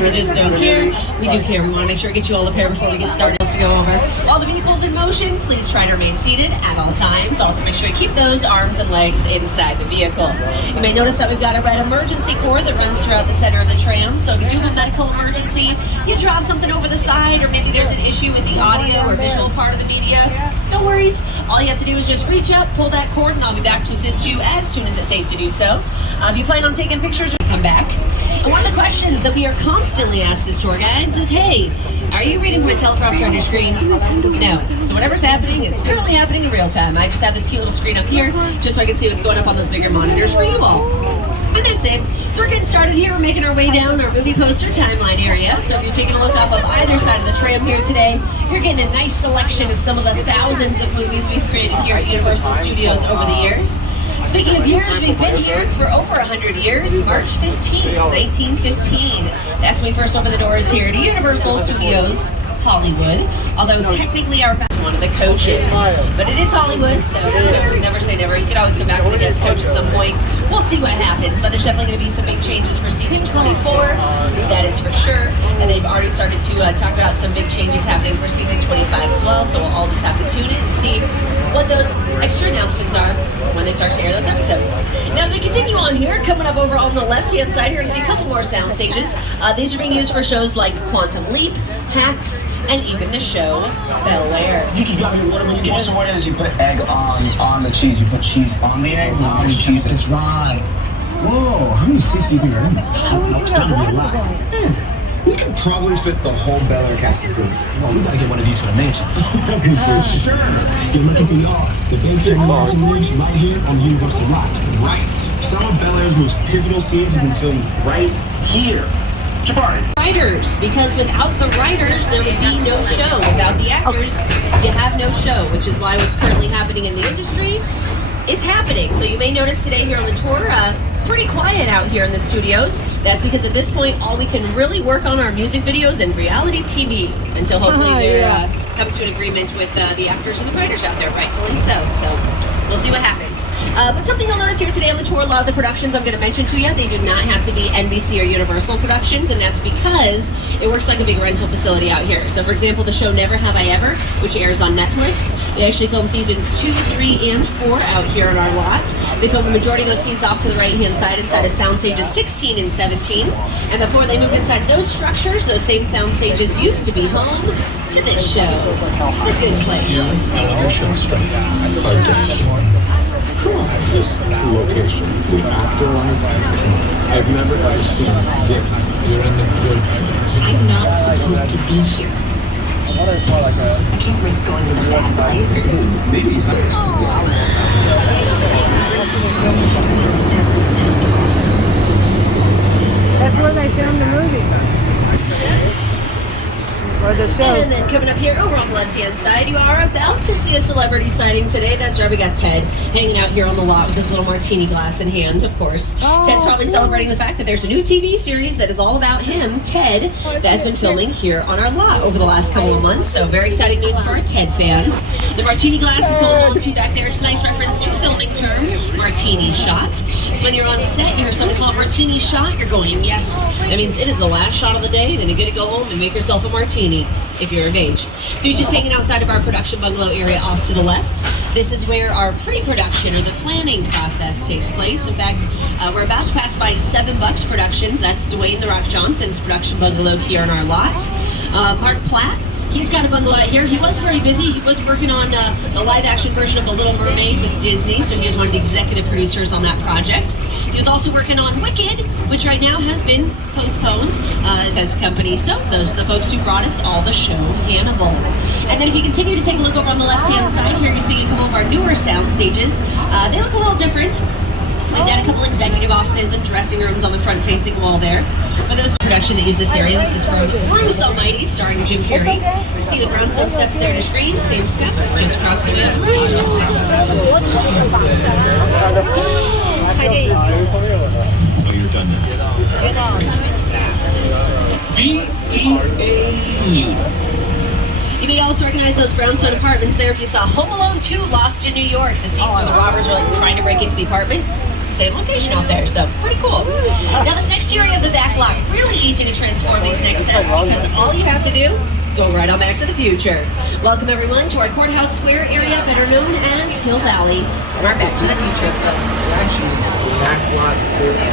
like we just don't care. We do care. We want to make sure to get you all the pair before we get started to go over. While the vehicle's in motion, please try to remain seated at all times. Also make sure you keep those arms and legs inside the vehicle. You may notice that we've got a red emergency cord that runs throughout the center of the tram. So if you do have a medical emergency, you drop something over the side, or maybe there's an issue with the audio or visual part of the media, no worries. All you have to do is just reach up, pull that cord, and I'll be back to assist you as soon as it's safe to do so. If you plan on taking pictures, come back. And one of the questions that we are constantly asked as tour guides is, hey, are you reading from a teleprompter on your screen? No. So whatever's happening, it's currently happening in real time. I just have this cute little screen up here just so I can see what's going up on those bigger monitors for you all. And that's it. So we're getting started here. We're making our way down our movie poster timeline area. So if you're taking a look off of either side of the tram here today, you're getting a nice selection of some of the thousands of movies we've created here at Universal Studios over the years. Speaking of years, we've been here for over 100 years. March 15th, 1915. That's when we first opened the doors here to Universal Studios Hollywood. Although technically our one of the coaches, but it is Hollywood, so never say never. You can always come back to the guest coach at some point. We'll see what happens, but there's definitely going to be some big changes for season 24. That is for sure. And they've already started to talk about some big changes happening for season 25 as well. So we'll all just have to tune in and see what those extra announcements are when they start to air those episodes. Now, as we continue on here, coming up over on the left-hand side here to see a couple more sound stages. These are being used for shows like Quantum Leap, Hacks, and even the show Bel Air. You just grab your water when you get so what it is, you put egg on the cheese. You put cheese on the eggs, on the cheese. It's right. Whoa, how many seats do you think are in there? It's gotta be a lot. Yeah, we could probably fit the whole Bel Air cast and crew. Well, we gotta get one of these for the mansion. For sure. You're lucky for y'all. The big certain mansion lives right here on the Universal lot. Right. Some of Bel Air's most pivotal scenes have been filmed right here. Writers, because without the writers, there would be no show. Without the actors, you have no show, which is why what's currently happening in the industry is happening. So you may notice today here on the tour, it's pretty quiet out here in the studios. That's because at this point, all we can really work on are music videos and reality TV until hopefully there comes to an agreement with the actors and the writers out there, rightfully so. So we'll see what happens. But something you'll notice here today on the tour, a lot of the productions I'm going to mention to you, they do not have to be NBC or Universal productions, and that's because it works like a big rental facility out here. So for example, the show Never Have I Ever, which airs on Netflix, they actually film seasons 2, 3, and 4 out here on our lot. They film the majority of those scenes off to the right-hand side inside of sound stages 16 and 17. And before they moved inside those structures, those same sound stages used to be home to this show, The Good Place. Your show straight. Cool. This location, the afterlife, I've never ever seen this. You're in the good place. I'm not supposed to be here. I can't risk going to the bad place. Maybe he's not. Doesn't sound awesome. That's where they filmed the movie. Or the show. And then coming up here over on the left-hand side, you are about to see a celebrity sighting today. That's right, we got Ted hanging out here on the lot with his little martini glass in hand, of course. Ted's probably celebrating the fact that there's a new TV series that is all about him, Ted, that has been filming here on our lot over the last couple of months. So very exciting news for our Ted fans. The martini glass is holding on to back there. It's a nice reference to a filming term, martini shot. So when you're on set, you hear something called martini shot, you're going, yes. That means it is the last shot of the day, then you get to go home and make yourself a martini if you're of age. So you're just hanging outside of our production bungalow area off to the left. This is where our pre-production or the planning process takes place. In fact, we're about to pass by $7 Productions. That's Dwayne "The Rock" Johnson's production bungalow here on our lot. Mark Platt, he's got a bungalow out here. He was very busy. He was working on the live-action version of The Little Mermaid with Disney, so he was one of the executive producers on that project. He was also working on Wicked, which right now has been postponed as a company. So those are the folks who brought us all the show Hannibal. And then if you continue to take a look over on the left-hand side here, you see a couple of our newer sound stages. They look a little different. We've got a couple executive offices and dressing rooms on the front-facing wall there. But those production that use this area, this is from Bruce Almighty, starring Jim Carrey. You see the brownstone steps there to screen, same steps, just across the way on the right. Oh, you're done now. B-E-A-U. You may also recognize those brownstone apartments there if you saw Home Alone 2 Lost in New York. The scenes where the robbers are like trying to break into the apartment. Same location out there, so pretty cool. Now this next area of the back lot, really easy you to transform these next steps because all you have to do, go right on back to the future. Welcome everyone to our Courthouse Square area, better known as Hill Valley, from our Back to the Future films. Actually, the back lot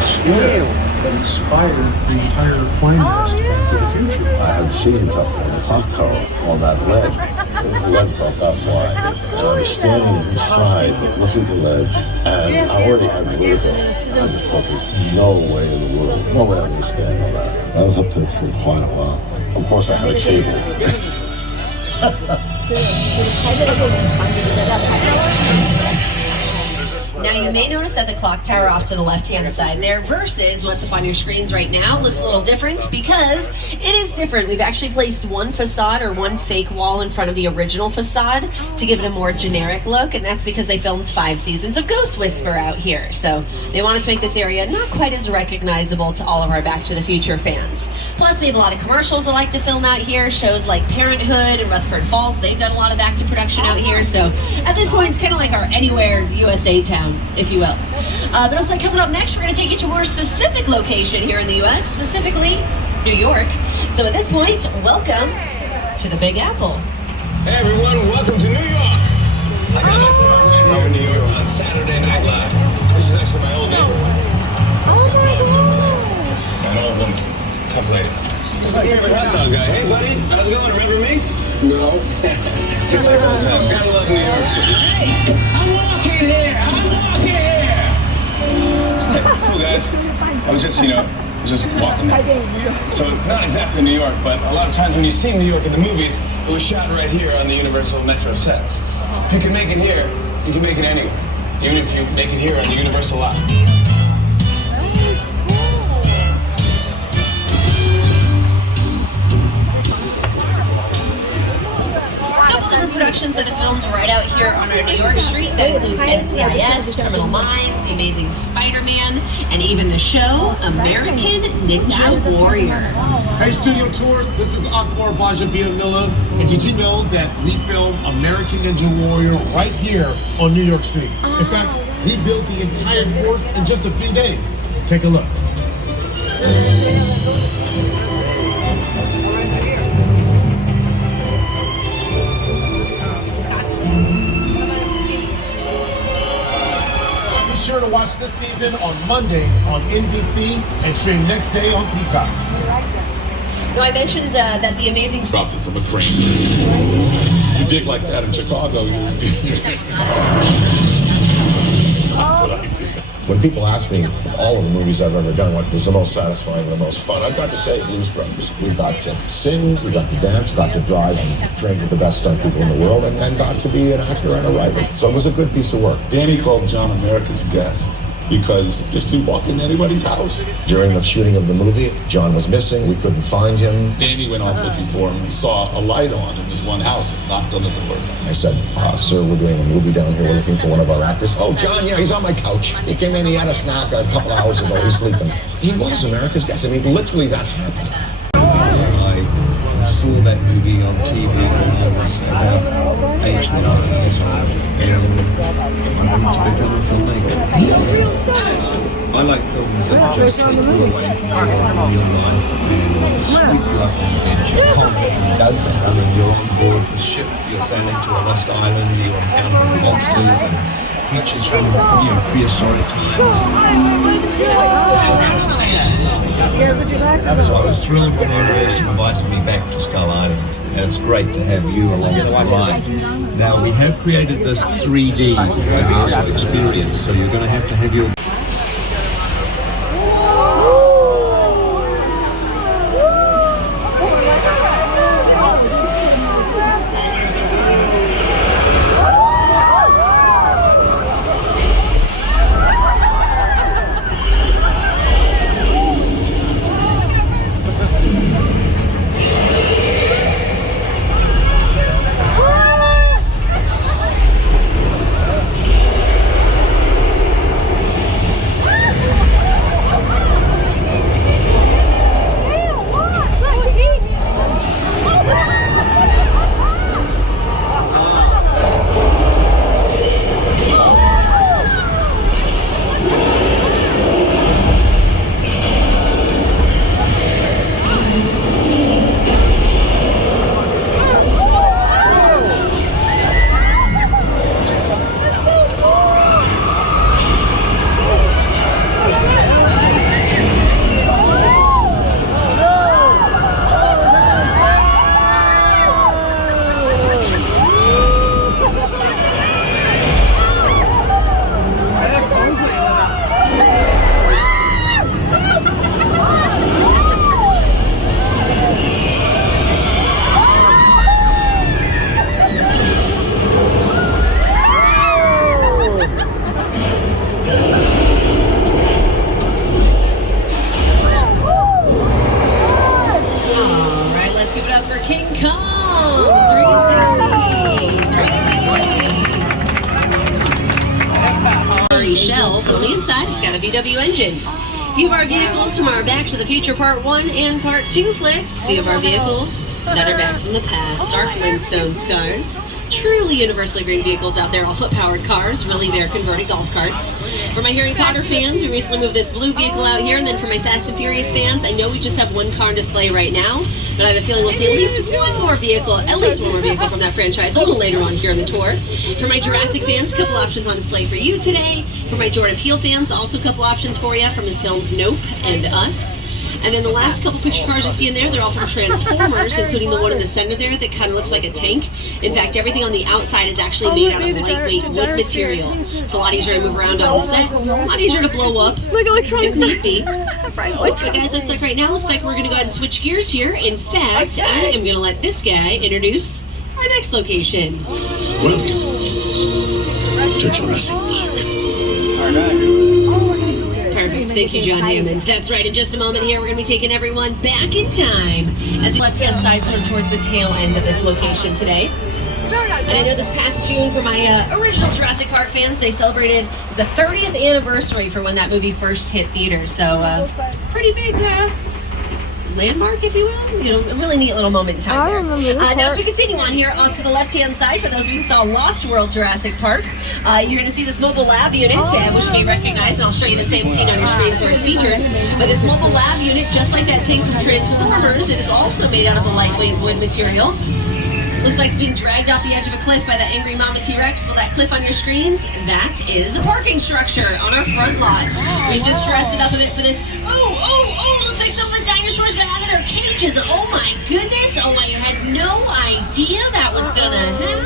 square that inspired the entire plane Back to the Future. I had scenes up in the clock tower on that ledge. There was a ledge about that wide. And I was standing inside looking at the ledge, and I already had vertigo. And I just thought there's no way in the world, no way I would stand on that. I was up there for quite a while. Of course, I had a cable. Now you may notice that the clock tower off to the left-hand side there versus what's up on your screens right now looks a little different because it is different. We've actually placed one facade or one fake wall in front of the original facade to give it a more generic look, and that's because they filmed 5 seasons of Ghost Whisper out here. So they wanted to make this area not quite as recognizable to all of our Back to the Future fans. Plus, we have a lot of commercials that like to film out here. Shows like Parenthood and Rutherford Falls, they've done a lot of back to production out here. So at this point, it's kind of like our Anywhere USA town, if you will. But also coming up next, we're going to take you to a more specific location here in the U.S., specifically New York. So at this point, welcome to the Big Apple. Hey everyone, welcome to New York. I got my start right here in New York on Saturday Night Live. This is actually my old neighborhood. An old woman, tough lady. This is my favorite hot dog guy. Hey buddy, how's it going? Remember me? No. Just like old times. Gotta love New York City. Hey, I'm walking here. Hey, it's cool guys. I was just, just walking there. So it's not exactly New York, but a lot of times when you see New York in the movies, it was shot right here on the Universal Metro sets. If you can make it here, you can make it anywhere. Even if you make it here on the Universal lot. Productions that are filmed right out here on our New York street. That includes NCIS, Criminal Minds, The Amazing Spider-Man, and even the show American Ninja Warrior. Hey Studio Tour, this is Akbar Bajabiamila, and did you know that we filmed American Ninja Warrior right here on New York Street? In fact, we built the entire course in just a few days. Take a look. Be sure to watch this season on Mondays on NBC and stream next day on Peacock. No, I mentioned that The Amazing... Dropped it from a crane. You dig like that in Chicago, When people ask me all of the movies I've ever done, what was the most satisfying and the most fun, I've got to say Blues Brothers. We got to sing, we got to dance, got to drive, and trained with the best stunt people in the world, and got to be an actor and a writer. So it was a good piece of work. Danny called John America's Guest because just to walk into anybody's house. During the shooting of the movie, John was missing. We couldn't find him. Danny went off looking for him and saw a light on in this one house and knocked on the door. I said, sir, we're doing a movie down here. We're looking for one of our actors. Oh, John, yeah, he's on my couch. He came in, he had a snack a couple hours ago. He's sleeping. He was America's Guest. I mean, literally that happened. I saw that movie on TV when I was about 8 or 9 years old, and I wanted to become a filmmaker. I like films that just take you away from your real life and sweep you up on the edge. Comedy does that. I mean, you're on board the ship, you're sailing to a lost island, you're encountering monsters and creatures from prehistoric times. So I was thrilled when Universal invited me back to Skull Island, and it's great to have you along for the ride. Now, we have created this 3D immersive experience, so you're going to have your... On the inside, it's got a VW engine. A few of our vehicles from our Back to the Future Part 1 and Part 2 flicks. A few of our vehicles that are back from the past, our Flintstones cars. Truly universally green vehicles out there, all foot-powered cars. Really, they're converted golf carts. For my Harry Potter fans, we recently moved this blue vehicle out here. And then for my Fast and Furious fans, I know we just have one car on display right now, but I have a feeling we'll see at least one more vehicle from that franchise a little later on here in the tour. For my Jurassic fans, a couple options on display for you today. For my Jordan Peele fans, also a couple options for you from his films Nope and Us. And then the last couple picture cars you see in there, they're all from Transformers, including the one in the center there that kind of looks like a tank. In fact, everything on the outside is actually made out of lightweight wood material. It's a lot easier to move around on set, a lot easier to blow up if need be. What guys looks like right now, looks like we're going to go ahead and switch gears here. In fact, I am going to let this guy introduce our next location. Welcome to Jurassic Park. Perfect. Thank you, John Hammond. That's right. In just a moment here, we're going to be taking everyone back in time as the left-hand side sort of towards the tail end of this location today. And I know this past June, for my original Jurassic Park fans, they celebrated, it was the 30th anniversary for when that movie first hit theaters. So, pretty big landmark, if you will. You know, a really neat little moment in time there. Now, as we continue on here, to the left-hand side, for those of you who saw Lost World Jurassic Park, you're going to see this mobile lab unit, which may recognize, and I'll show you the same scene on your screens where it's featured. But this mobile lab unit, just like that tank from Transformers, it is also made out of a lightweight wood material. Looks like it's being dragged off the edge of a cliff by that angry Mama T-Rex. Well, that cliff on your screens, that is a parking structure on our front lot. We've just dressed it up a bit for this. Oh, looks like some of the dinosaurs got out of their cages. Oh my goodness. Oh, I had no idea that was going to happen.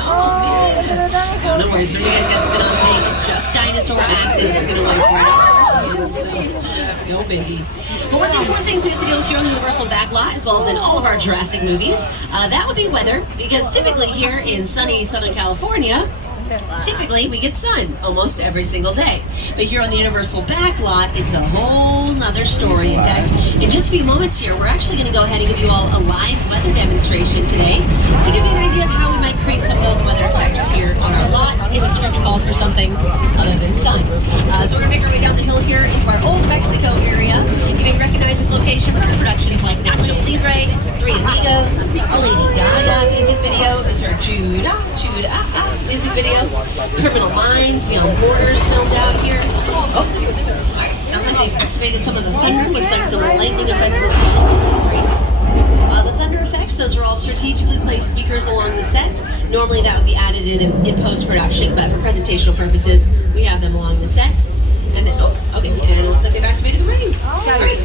Oh, man. Oh, no worries. Remember, you guys got spit on tape. It's just dinosaur acid. It's going to wipe right off our skin, so no biggie. But one of the important things we have to deal with here on the Universal Backlot, as well as in all of our Jurassic movies, that would be weather, because typically here in sunny Southern California, typically we get sun almost every single day. But here on the Universal Backlot, it's a whole nother story. In fact, in just a few moments here, we're actually going to go ahead and give you all a live weather demonstration today to give you an idea of how we might create some of those weather effects here on our lot if a script calls for something other than sun. So we're going to make our way down the hill here into our Old Mexico area. You may recognize this location from productions like Nacho Libre, Three Amigos, a Lady Gaga music video, is her Judah music video, Criminal Minds, Beyond Borders filmed out here. Alright, sounds like they've activated some of the thunder, looks like some lightning effects as well. Great. The thunder effects, those are all strategically placed speakers along the set. Normally that would be added in post-production, but for presentational purposes, we have them along the set. And then, and it looks like they've activated the rain. Great.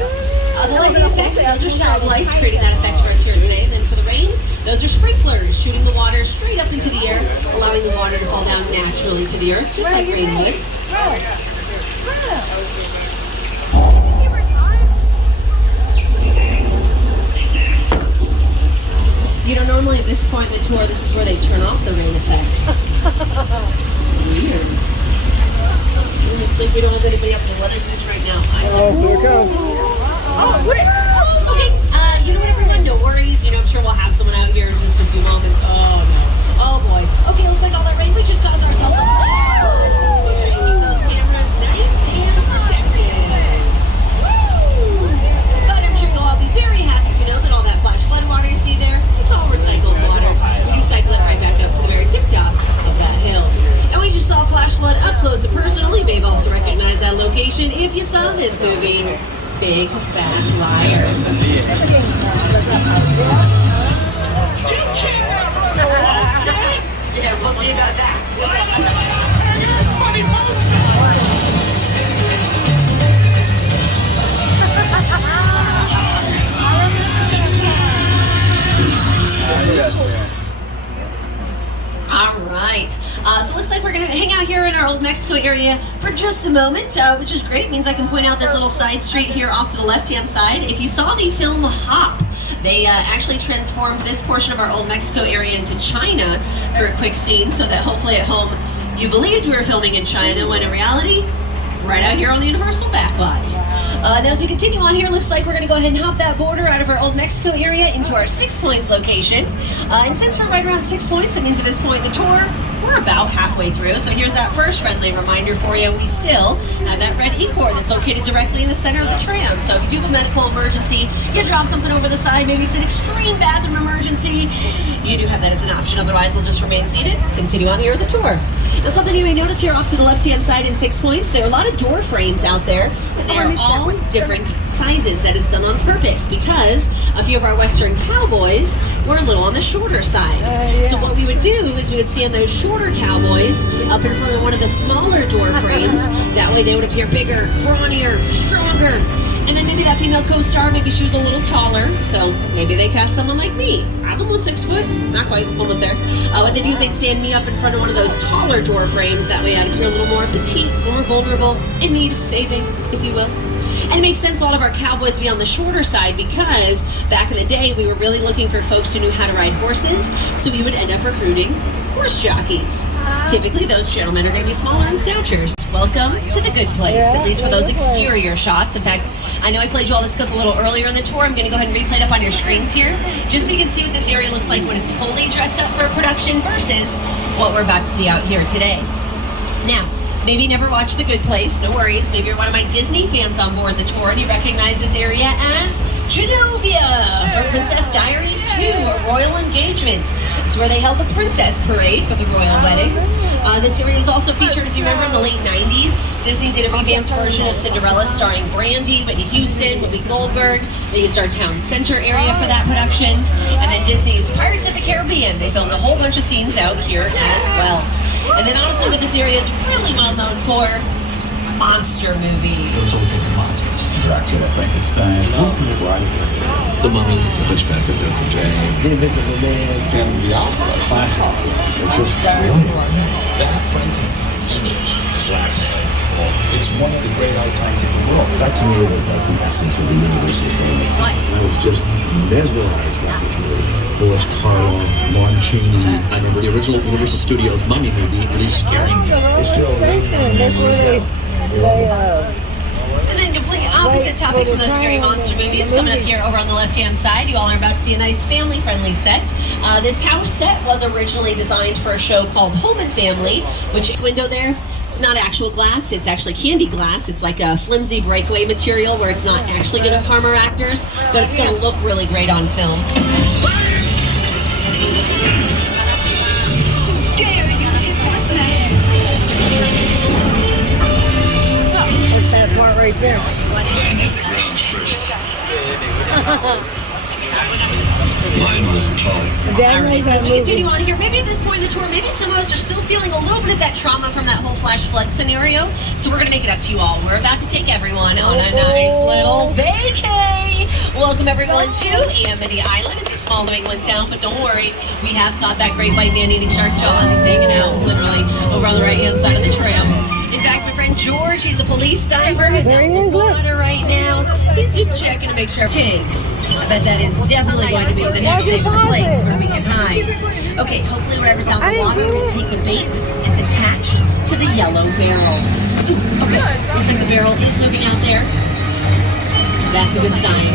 The lightning effects, those are strobe lights, creating that effect for us here today. And then for the rain, those are sprinklers, shooting the water straight up into the air, allowing the water to fall down naturally to the earth, just like rain would. You know, normally at this point in the tour, this is where they turn off the rain effects. Weird. Looks like we don't have anybody up in the weather booth right now. Here it goes. Okay, you know what, everyone? No worries. You know, I'm sure we'll have someone out here in just a few moments. Oh, no. Oh, boy. Okay, looks like all that rain, we just caused ourselves a make sure you keep those cameras nice and protected. But I'm sure you'll all be very happy to know that all that flash flood water you see there, it's all recycled water. We do cycle it right back up to the very tip top of that hill. And we just saw flash flood up close and personal. You may have also recognized that location if you saw this movie, Big Fat Liar. All right. So it looks like we're going to hang out here in our Old Mexico area for just a moment, which is great. It means I can point out this little side street here off to the left-hand side. If you saw the film Hop, they actually transformed this portion of our Old Mexico area into China for a quick scene so that hopefully at home you believed we were filming in China when in reality, right out here on the Universal backlot. Now as we continue on here, looks like we're going to go ahead and hop that border out of our Old Mexico area into our 6 Points location. And since we're right around 6 Points, it means at this point in the tour, we're about halfway through. So here's that first friendly reminder for you. We still have that red E-cord that's located directly in the center of the tram. So if you do have a medical emergency, you drop something over the side, maybe it's an extreme bathroom emergency, you do have that as an option. Otherwise, we'll just remain seated, continue on here with the tour. Now, something you may notice here off to the left-hand side in 6 Points, there are a lot of door frames out there, and they are all different sizes. That is done on purpose because a few of our Western cowboys were a little on the shorter side. So what we would do is we would stand those shorter cowboys up in front of one of the smaller door frames. That way they would appear bigger, brawnier, stronger. And then maybe that female co-star, maybe she was a little taller, so maybe they cast someone like me. I'm almost 6 foot, not quite, almost there. What they do is they'd stand me up in front of one of those taller door frames. That way I'd appear a little more petite, more vulnerable, in need of saving, if you will. And it makes sense a lot of our cowboys be on the shorter side because back in the day we were really looking for folks who knew how to ride horses, so we would end up recruiting horse jockeys. Typically those gentlemen are going to be smaller in statures. Welcome to the good place, at least for those exterior shots. In fact, I know I played you all this clip a little earlier in the tour. I'm going to go ahead and replay it up on your screens here, just so you can see what this area looks like when it's fully dressed up for a production versus what we're about to see out here today. Now, maybe you never watched The Good Place, no worries. Maybe you're one of my Disney fans on board the tour and you recognize this area as Genovia for Princess Diaries 2, a royal engagement. It's where they held the princess parade for the royal wedding. This area was also featured, if you remember, in the late 90s. Disney did a revamped version of Cinderella starring Brandy, Whitney Houston, Whoopi Goldberg. They used our town center area for that production. And then Disney's Pirates of the Caribbean. They filmed a whole bunch of scenes out here as well. And then honestly, what this area is really well known for, monster movies. Those old big monsters. Dracula, Frankenstein, The Mummy. The Hunchback of Notre Dame. The Invisible Man, Phantom of the Opera. classic films. They're just brilliant. That Frankenstein image, the Flat Man, it's one of the great icons of the world. That to me was like the essence of the Universal film. I was just mesmerized by this movie. Boris Karloff, Lon Chaney. I remember the original Universal Studios Mummy movie really scaring me. It's still And then complete opposite topic from those scary monster movies coming up here over on the left-hand side. You all are about to see a nice family-friendly set. This house set was originally designed for a show called Home and Family, which is window there. It's not actual glass, it's actually candy glass. It's like a flimsy breakaway material where it's not actually going to harm our actors, but it's going to look really great on film. What's that part right there? Mine was tall. Alright, so as we continue on here, maybe at this point in the tour, maybe some of us are still feeling a little bit of that trauma from that whole flash flood scenario. So we're going to make it up to you all. We're about to take everyone on a nice little vacay. Welcome everyone to Amity Island. It's a small New England town, but don't worry. We have caught that great white man-eating shark jaws. He's hanging out literally over on the right-hand side of the tram. In fact, my friend George, he's a police diver. He's out in the water right now. He's just checking to make sure it takes. But that is definitely going to be the next safest place where we can hide. Okay, hopefully whatever's out in the water will take the bait. It's attached to the yellow barrel. Ooh, okay, looks like the barrel is moving out there. That's a good sign.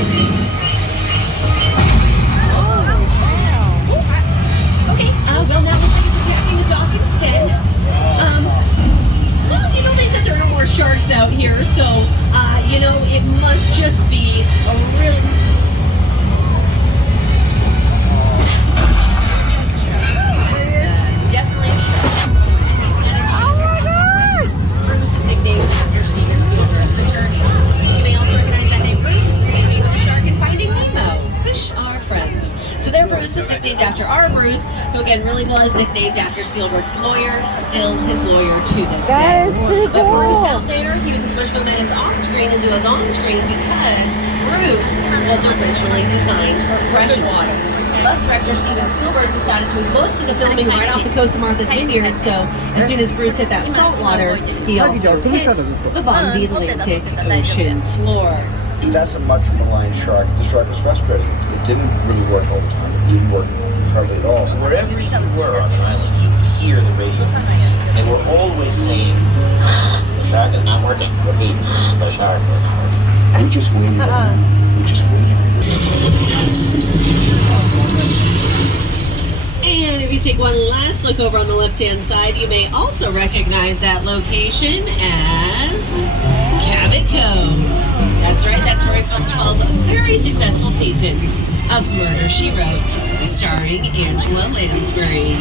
Okay, well now looks like it's attacking the dock instead. Well, you know, they said there are no more sharks out here, so, you know, it must just be a really... Definitely a shark. Bruce is nicknamed after Steven Spielberg's attorney. You may also recognize that name, Bruce. It's the same name of the shark in Finding Nemo. Fish are friends. So their Bruce was nicknamed after our Bruce, who again really was nicknamed after Spielberg's lawyer, still his lawyer to this day. That is too But cool. Bruce out there, he was as much of a menace off screen as he was on screen because Bruce was originally designed for freshwater. But director Steven Spielberg decided to move most of the filming right off the coast of Martha's Vineyard, so as soon as Bruce hit that salt water, he also hit the bottom of the Atlantic Ocean floor. That's a much maligned shark. The shark was frustrating. It didn't really work all the time. It didn't work hardly at all. Wherever you were on the island, you could hear the radio voice. They were always saying, shark is not working. Repeat, the shark is not working. We just waited. We just waited. And if you take one last look over on the left-hand side, you may also recognize that location as Cabot Cove. That's right, that's where we filmed 12 very successful seasons of Murder, She Wrote, starring Angela Lansbury.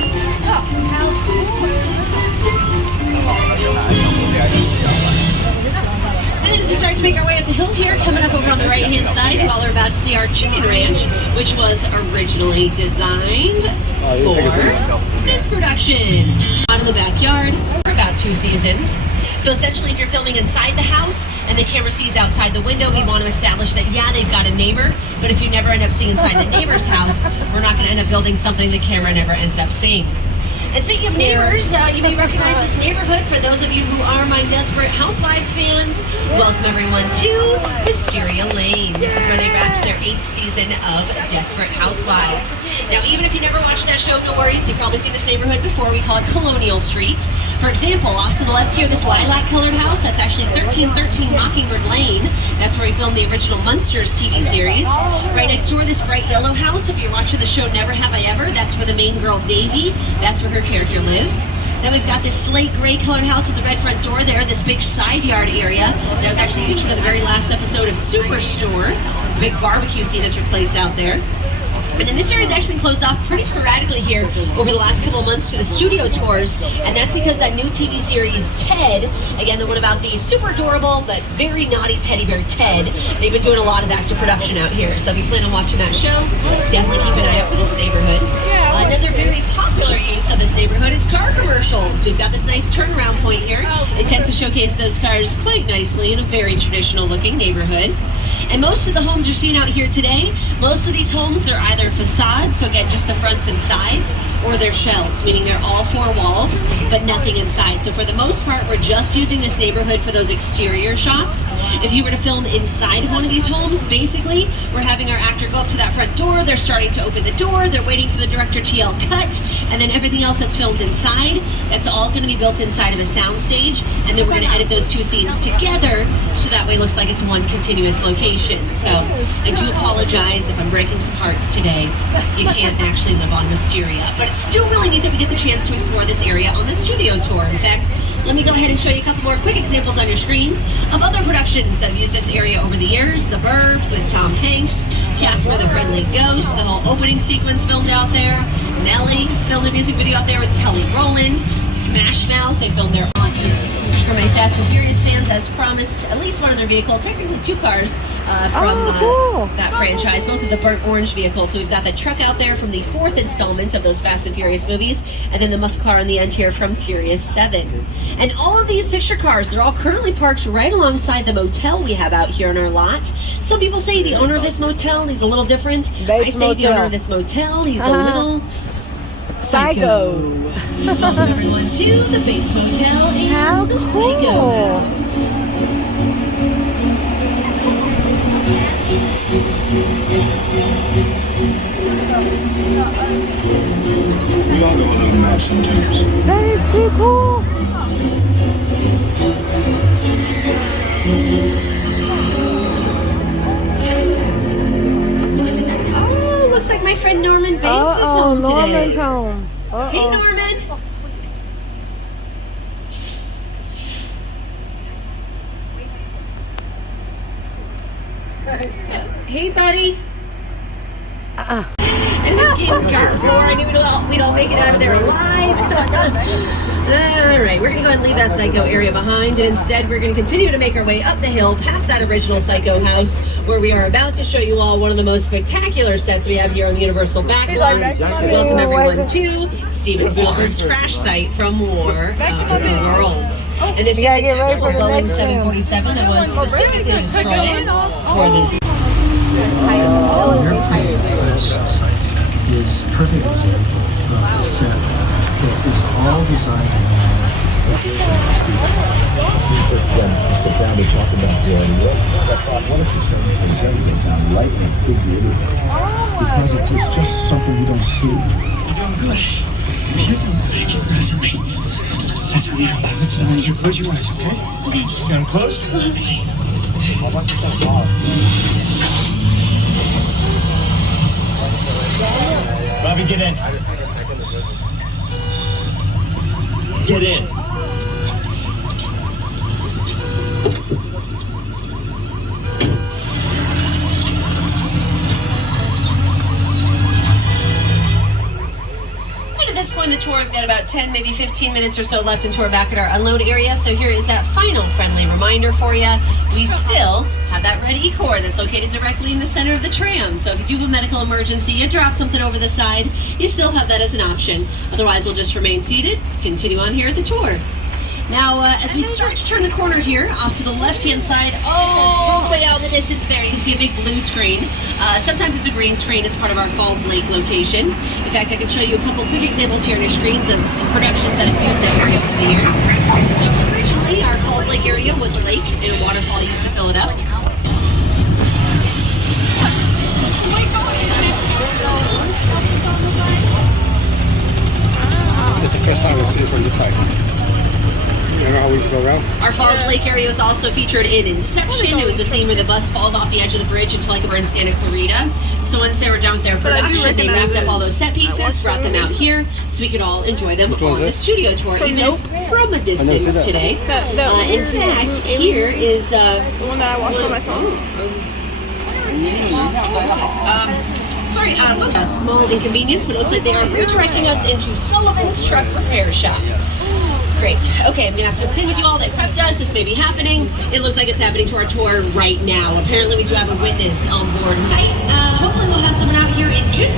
And as we start to make our way up the hill here, coming up over on the right-hand side, you all are about to see our chicken ranch, which was originally designed for this production. Out in the backyard for about 2 seasons. So essentially, if you're filming inside the house and the camera sees outside the window, we want to establish that, yeah, they've got a neighbor, but if you never end up seeing inside the neighbor's house, we're not going to end up building something the camera never ends up seeing. And speaking of neighbors, you may recognize this neighborhood. For those of you who are my Desperate Housewives fans, welcome everyone to Wisteria Lane. This is where they wrapped their 8th season of Desperate Housewives. Now, even if you never watched that show, no worries. You've probably seen this neighborhood before. We call it Colonial Street. For example, off to the left here, this lilac-colored house, that's actually 1313 Mockingbird Lane. That's where we filmed the original Munsters TV series. Right next door, this bright yellow house, if you're watching the show Never Have I Ever, that's where the main girl, Davy, that's where her character lives. Then we've got this slate gray colored house with the red front door there, this big side yard area that was actually featured in the very last episode of Superstore. This big barbecue scene that took place out there. And then this area has actually been closed off pretty sporadically here over the last couple of months to the studio tours, and that's because that new TV series, Ted, again, the one about the super adorable but very naughty teddy bear Ted, they've been doing a lot of active production out here. So if you plan on watching that show, definitely keep an eye out for this neighborhood. Another very popular use of this neighborhood is car commercials. We've got this nice turnaround point here. It tends to showcase those cars quite nicely in a very traditional looking neighborhood. And most of the homes you're seeing out here today, most of these homes, they're either facades, so again, just the fronts and sides, or they're shells, meaning they're all 4 walls, but nothing inside. So for the most part, we're just using this neighborhood for those exterior shots. If you were to film inside of one of these homes, basically, we're having our actor go up to that front door, they're starting to open the door, they're waiting for the director to yell cut, and then everything else that's filmed inside, that's all going to be built inside of a sound stage, and then we're going to edit those 2 scenes together, so that way it looks like it's one continuous location. So I do apologize if I'm breaking some hearts today. You can't actually live on Wisteria, but it's still really neat that we get the chance to explore this area on the studio tour. In fact, let me go ahead and show you a couple more quick examples on your screens of other productions that have used this area over the years. The Burbs with Tom Hanks, Casper the Friendly Ghost, the whole opening sequence filmed out there. Nelly filmed a music video out there with Kelly Rowland. Smash Mouth, they filmed their for my Fast and Furious fans, as promised, at least one other vehicle, technically 2 cars from that franchise, both of the burnt orange vehicles. So we've got the truck out there from the 4th installment of those Fast and Furious movies, and then the muscle car on the end here from Furious 7. And all of these picture cars, they're all currently parked right alongside the motel we have out here in our lot. Some people say the owner of this motel, he's a little different. I say the owner of this motel, he's a little psycho. Welcome everyone to the Bates Motel and the Psycho House. We all go a little mad sometimes. That is too cool. Oh, looks like my friend Norman Bates is home today. Norman's home. Hey, Norman. Hey, buddy. And this game car 4, I knew we'd all make it out of there alive. All right, we're going to go ahead and leave that Psycho area behind, and instead we're going to continue to make our way up the hill past that original Psycho house, where we are about to show you all one of the most spectacular sets we have here on the Universal Backlands. Welcome everyone to Steven Spielberg's crash site from War of the Worlds. And this is an actual Boeing 747 that was specifically destroyed for this. This site set is a perfect example of a set that is all designed When you sit down to talk about what if you said everything down right in a big video? because it's just something you don't see. You're doing good. You're doing good. Keep pressing me. Listen, listen, close your eyes, okay? Got them closed? Robbie, get in. Get in. At this point in the tour, we've got about 10, maybe 15 minutes or so left until we're back at our unload area. So here is that final friendly reminder for you. We still have that red E-core that's located directly in the center of the tram. So if you do have a medical emergency, you drop something over the side, you still have that as an option. Otherwise, we'll just remain seated, continue on here at the tour. Now, as we start to turn the corner here, off to the left-hand side, all the way out in the distance there, you can see a big blue screen. Sometimes it's a green screen. It's part of our Falls Lake location. In fact, I can show you a couple quick examples here on your screens of some productions that have used that area over the years. So originally, our Falls Lake area was a lake, and a waterfall used to fill it up. It's the first time I've seen it from this side. You don't always go around. Our Falls Lake area was also featured in Inception. It was the scene where the bus falls off the edge of the bridge into like a in Santa Clarita. So once they were done with their production, they wrapped up all those set pieces, brought them out here, so we could all enjoy them on the studio tour, even if from a distance today. In fact, here is the one that I watched by myself. Sorry, folks, a small inconvenience, but it looks like they are redirecting us into Sullivan's Truck Repair Shop. Great. Okay, I'm going to have to clean with you all. They prepped us. This may be happening. It looks like it's happening to our tour right now. Apparently, we do have a witness on board. Hopefully, we'll have someone out here in just